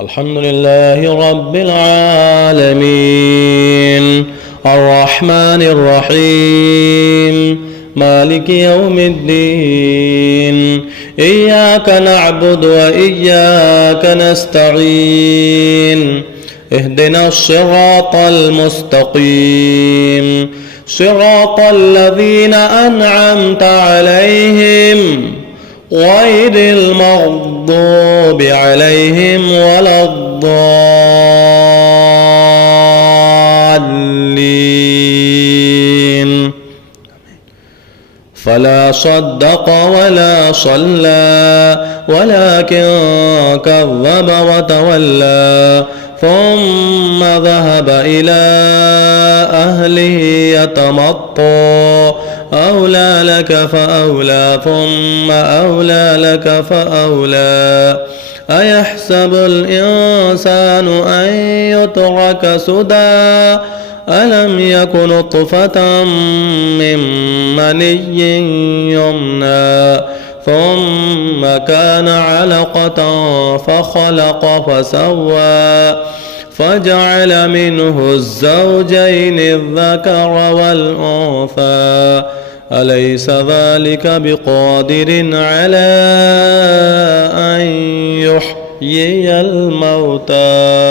الحمد لله رب العالمين الرحمن الرحيم مالك يوم الدين إياك نعبد وإياك نستعين اهدنا الصراط المستقيم صراط الذين أنعمت عليهم غير المغضوب عليهم ولا الضالين. فلا صدق ولا صلى ولكن كذب وتولى ثم ذهب إلى أهله يتمطى أولى لك فأولى ثم أولى لك فأولى أيحسب الإنسان أن يترك سدى ألم يك نطفة من مني يمنى ثم كان علقة فخلق فسوى فجعل منه الزوجين الذكر والأنثى أليس ذلك بقادر على أن يحيي الموتى